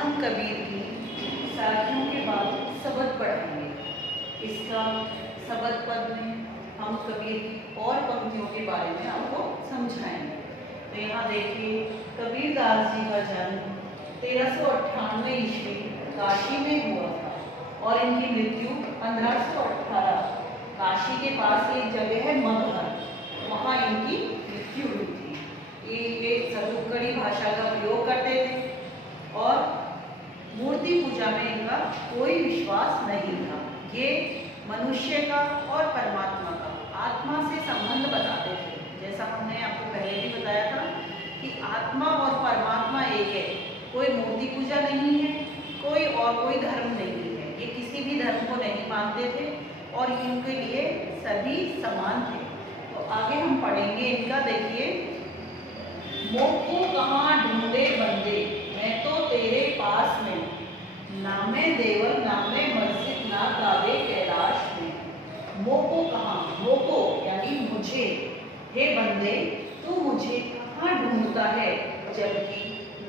हम कबीर की साखियों के बाद सबद पढ़ेंगे। इसका सबद पद में हम कबीर की और पंक्तियों के बारे में आपको समझाएंगे। तो यहाँ देखिए, कबीरदास जी का जन्म 1398 ईस्वी काशी में हुआ था और इनकी मृत्यु 1518 काशी के पास एक जगह है मगहर, वहाँ इनकी मृत्यु हुई थी। ये सतुकड़ी भाषा का प्रयोग करते थे और मूर्ति पूजा में इनका कोई विश्वास नहीं था। ये मनुष्य का और परमात्मा का आत्मा से संबंध बताते थे। जैसा हमने आपको पहले भी बताया था कि आत्मा और परमात्मा एक है, कोई मूर्ति पूजा नहीं है, कोई धर्म नहीं है। ये किसी भी धर्म को नहीं मानते थे और इनके लिए सभी समान थे। तो आगे हम पढ़ेंगे इनका। देखिए, मोको कहाँ ढूंढे बंदे, मैं तो तेरे पास में, नामे देवल नामे मस्जिद ना काबे कैलाश में। मोको कहाँ, मोको यानी मुझे, हे बंदे तू मुझे कहाँ ढूंढता है, जबकि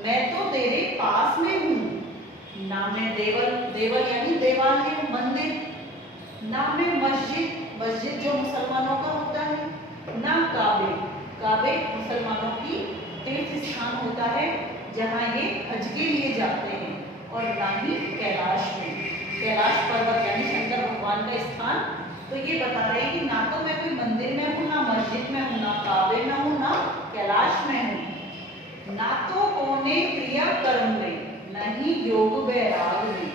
मैं तो तेरे पास में हूँ। नामे देवल, देवल यानी देवालय मंदिर, नामे मस्जिद, मस्जिद जो मुसलमानों का होता है, ना काबे, काबे मुसलमानों की तीर्थ स्थान होता है जहाँ ये हज के लिए जाते हैं, और ना ही कैलाश में, कैलाश पर्वत यानी शंकर भगवान का स्थान। तो ये बता रहे हैं कि ना तो मैं कोई मंदिर में हूँ, ना मस्जिद में हूँ, ना काबे में हूँ, ना कैलाश में हूँ। ना तो कोने क्रिया कर्म में, न ही योग वैराग में।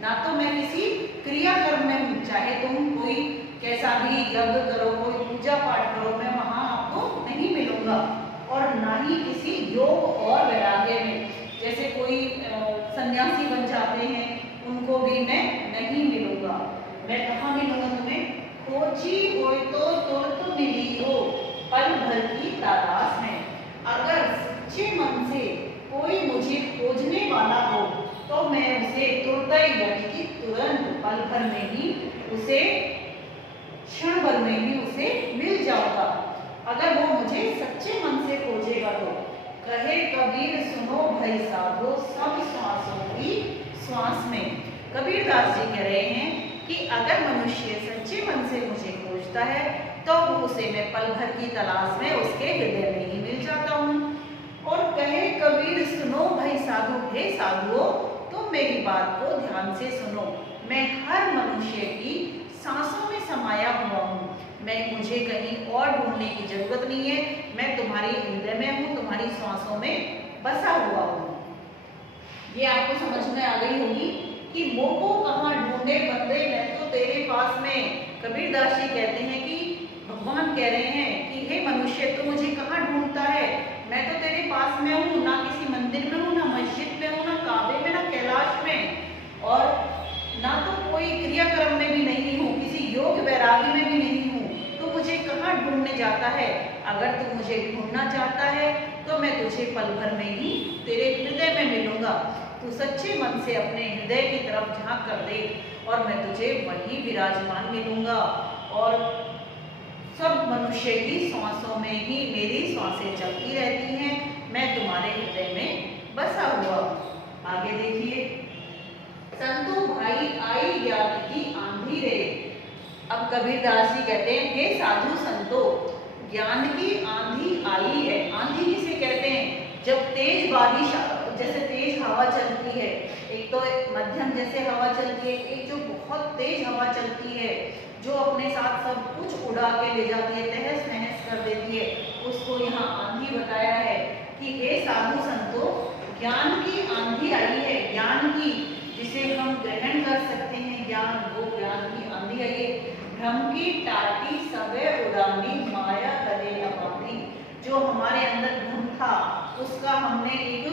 ना तो मैं किसी क्रिया कर्म में हूँ, चाहे तुम कोई कैसा भी यज्ञ करो, कोई पूजा पाठ करो, मैं वहाँ आपको नहीं मिलूंगा। और ना ही किसी योग और वैराग्य में, जैसे कोई सन्यासी बन जाते हैं, उनको भी मैं नहीं मिलूंगा। मैं कहाँ मिलूंगा तुम्हें? खोजी हो तो मिली हो, पल भर की तालाश में। अगर सच्चे मन से कोई मुझे खोजने वाला हो तो मैं उसे तुरंत यानी कि तुरंत, पल भर में ही उसे, क्षण भर में ही उसे मिल जाऊंगा, अगर वो मुझे सच्चे मन से खोजेगा तो। कहे कबीर सुनो भाई साधो, सब श्वासों की श्वास में। कबीरदास जी कह रहे हैं कि अगर मनुष्य सच्चे मन से मुझे खोजता है तो उसे मैं पल भर की तलाश में उसके हृदय में ही मिल जाता हूँ। और कहे कबीर सुनो भाई साधु, हे साधुओं तुम मेरी बात को ध्यान से सुनो, मैं हर मनुष्य की सांसों में समाया हुआ हूँ, मुझे कहीं और ढूंढने की जरूरत नहीं है, मैं तुम्हारे हृदय में हूँ, तुम्हारी सांसों में बसा हुआ हूँ। ये आपको समझ में आ गई होगी कि मोको कहाँ ढूंढे बंदे, मैं तो तेरे पास में। कबीरदास जी कहते हैं कि भगवान कह रहे हैं कि हे मनुष्य तू मुझे कहाँ ढूंढता है, मैं तो तेरे पास में हूँ, ना किसी मंदिर में हूँ, ना मस्जिद में हूँ, ना काबे में, ना कैलाश में, और ना तो कोई क्रियाक्रम में भी नहीं हूँ, किसी योग वैराग्य में भी नहीं हूँ। तो मुझे कहाँ ढूंढने जाता है? अगर तू मुझे ढूंढना चाहता है तो मैं तुझे पल भर में ही तेरे हृदय में मिलूंगा। तू सच्चे मन से अपने हृदय की तरफ झांक कर देख और मैं तुझे वहीं विराजमान मिलूंगा। और सब मनुष्य की श्वासों में ही मेरी श्वासें चलती रहती हैं, मैं तुम्हारे हृदय में बसा हुआ हूँ। आगे देखिए, संतो भाई आई ज्ञान की आंधी रे। अब कबीरदास जी कहते हैं, हे साधु संतो, ज्ञान की आंधी आई है। आंधी किसे कहते हैं? जब तेज बारिश, जैसे तेज हवा चलती है, एक तो मध्यम जैसे हवा चलती है, एक जो बहुत तेज हवा चलती है जो अपने साथ सब कुछ उड़ा के ले जाती है, तहस नहस कर देती है, उसको यहाँ आंधी बताया है कि हे साधु संतो, ज्ञान की आंधी आई है। ज्ञान की, जिसे हम ग्रहण कर सकते हैं ज्ञान, वो ज्ञान की आंधी आई है। भ्रम की टाटी सबे उड़ानी, माया करे न बांधी। जो हमारे अंदर भ्रम था उसका हमने एक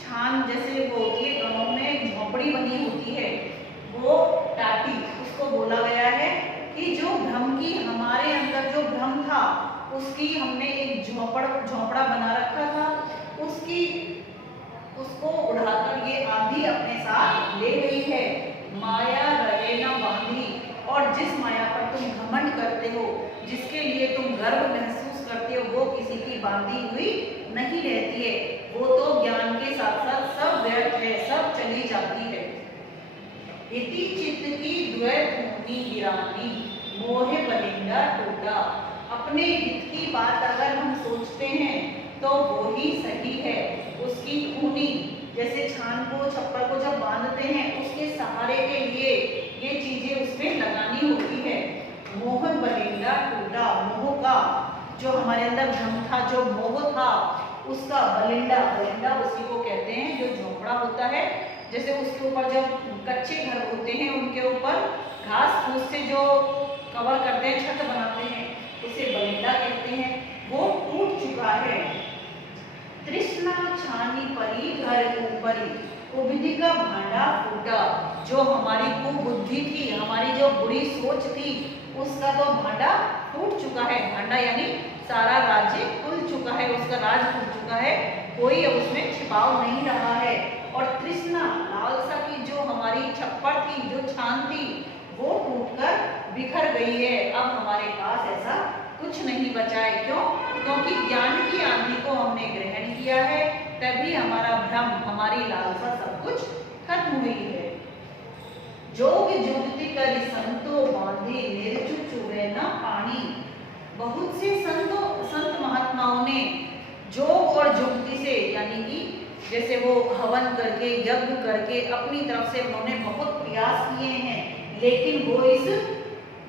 छान, जैसे वो होती है गाँव में झोपड़ी बनी होती है, वो टाटी, उसको बोला गया है कि जो भ्रम की, हमारे अंदर जो भ्रम था उसकी हमने एक झोपड़ा बना रखा था, उसको उड़ाकर ये आंधी अपने साथ ले गई है। माया रहे न बांधी, और जिस माया पर तुम घमंड करते हो, जिसके लिए तुम गर्व महसूस करते हो, वो किसी किसी की बांधी हुई नहीं रहती है, वो तो ज्ञान के साथ साथ सब व्यर्थ है, सब चली जाती है। इति चित्त की द्वैत होनी गिरानी, मोह बलिंदा टूटा। अपने हित की बात अगर हम सोचते हैं तो वो ही सही है। उसकी खूनी, जैसे छान को, छप्पर को जब बांधते हैं उसके सहारे के लिए ये चीजें उसमें लगानी होती है। मोह बलिंदा टूटा, मोह का जो हमारे अंदर भ्रम था, जो मोह था, उसका बलिंदा, बलिंदा उसी को कहते हैं जो झोंपड़ा होता है। जैसे उसके ऊपर जब कच्चे घर होते हैं उनके ऊपर घास फूस से जो कवर करते हैं, छत बनाते हैं, उसे बलिंदा कहते हैं। वो टूट चुका है। तृष्णा छानी परी घर ऊपरी, उबदी का भांडा फूटा। जो हमारी कुबुद्धि थी, हमारी जो बुरी सोच थी, उसका तो भांडा फूट चुका है। भांडा यानी सारा राज्य खुल चुका है, उसका राज खुल चुका है, कोई उसमें छिपाव नहीं रहा है। और तृष्णा, लालसा की जो हमारी छप्पर थी, जो छान थी, वो टूटकर बिखर गई है। अब हमारे पास ऐसा कुछ नहीं बचा है। क्यों? क्योंकि ज्ञान की आंधी को हमने ग्रहण किया है, तभी हमारा भ्रम, हमारी लालसा सब कुछ खत्म हुई है। जोग जुगति करी संतो बांधे, निर्जु चुवे न पानी। बहुत से संत महात्माओं ने जोग और जुगति से, यानी कि जैसे वो हवन करके, यज्ञ करके अपनी तरफ से उन्होंने बहुत प्रयास किए हैं, लेकिन वो इस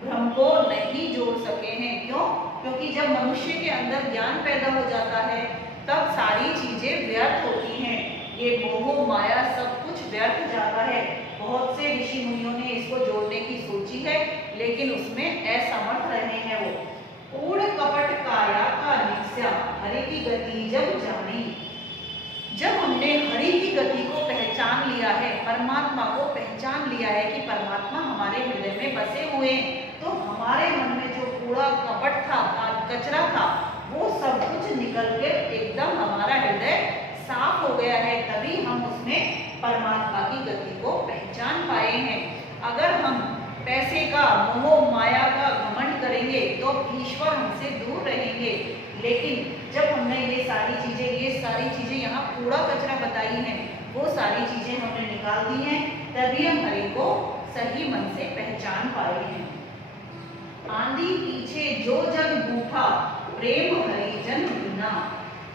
भ्रम को नहीं जोड़ सके हैं। क्यों? क्योंकि जब मनुष्य के अंदर ज्ञान पैदा हो जाता है तब सारी चीजें व्यर्थ होती हैं। ये मोह माया सब कुछ व्यर्थ जाता है। बहुत से ऋषि मुनियों ने इसको जोड़ने की सोची है, लेकिन उसमें असमर्थ रहे हैं। वो ऊढ़ कपट काया का निस्या, हरि की गति जब जानी। जब हमने हरि की गति को पहचान लिया है, परमात्मा को पहचान लिया है कि परमात्मा हमारे हृदय में बसे हुए हैं, तो हमारे मन में जो कूड़ा कपट था, कचरा था, वो सब कुछ निकल के एकदम हमारा हृदय साफ हो गया है। तभी हम उसमें परमात्मा की गति को पहचान पाए हैं। अगर हम पैसे का, मोह माया का घमंड करेंगे तो ईश्वर हमसे दूर रहेंगे। लेकिन जब हमने ये सारी चीजें यहाँ कूड़ा कचरा बताई हैं, वो सारी चीजें हमने निकाल दी हैं, तभी हम हरि को सही मन से पहचान पाए हैं। आंधी पीछे जो जग बूठा, प्रेम हरिजन बिना।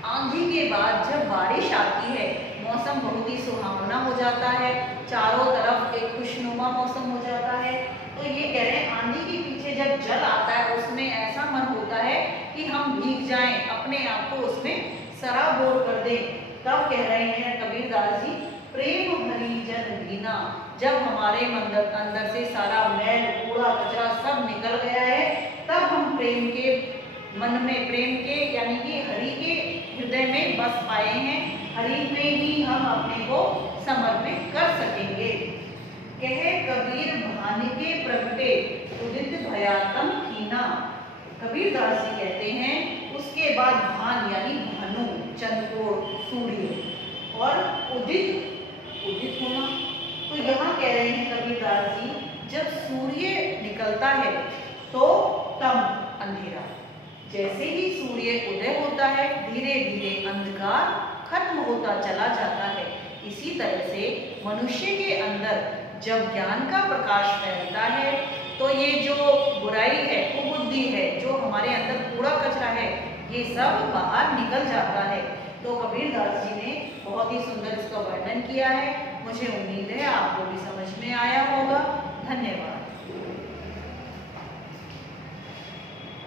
आंधी के बाद जब बारिश आती है, मौसम बहुत ही सुहावना हो जाता है, चारों तरफ एक खुशनुमा मौसम हो जाता है। तो ये कह रहे हैं आंधी के पीछे जब जल आता है, उसमें ऐसा मन होता है कि हम भीग जाएं, अपने आप को उसमें सराबोर कर दें। तब कह रहे हैं कबीरदास जी, प्रेम हरिजन बिना। जब हमारे अंदर से सारा मैल, कूड़ा कचरा सब निकल गया है, तब हम प्रेम के मन में, प्रेम के यानी कि हरि के हृदय में बस पाए हैं। हरि में ही हम अपने को समर्पित कर सकेंगे। कहे कबीर भान के प्रगटे, उदित भयातम कीना। कबीरदास जी कहते हैं उसके बाद भान यानी भानु, चंद्र, सूर्य, और उदित होना। तो यहाँ कह रहे हैं कबीरदास जी, जब सूर्य निकलता है तो तम, अंधेरा। जैसे ही सूर्य उदय होता है, धीरे धीरे अंधकार खत्म होता चला जाता है। इसी तरह से मनुष्य के अंदर जब ज्ञान का प्रकाश फैलता है, तो ये जो बुराई है, कुबुद्धि है, जो हमारे अंदर कूड़ा कचरा है, ये सब बाहर निकल जाता है। तो कबीरदास जी ने बहुत ही सुंदर इसका वर्णन किया है। मुझे उम्मीद है आपको भी समझ में आया होगा। धन्यवाद।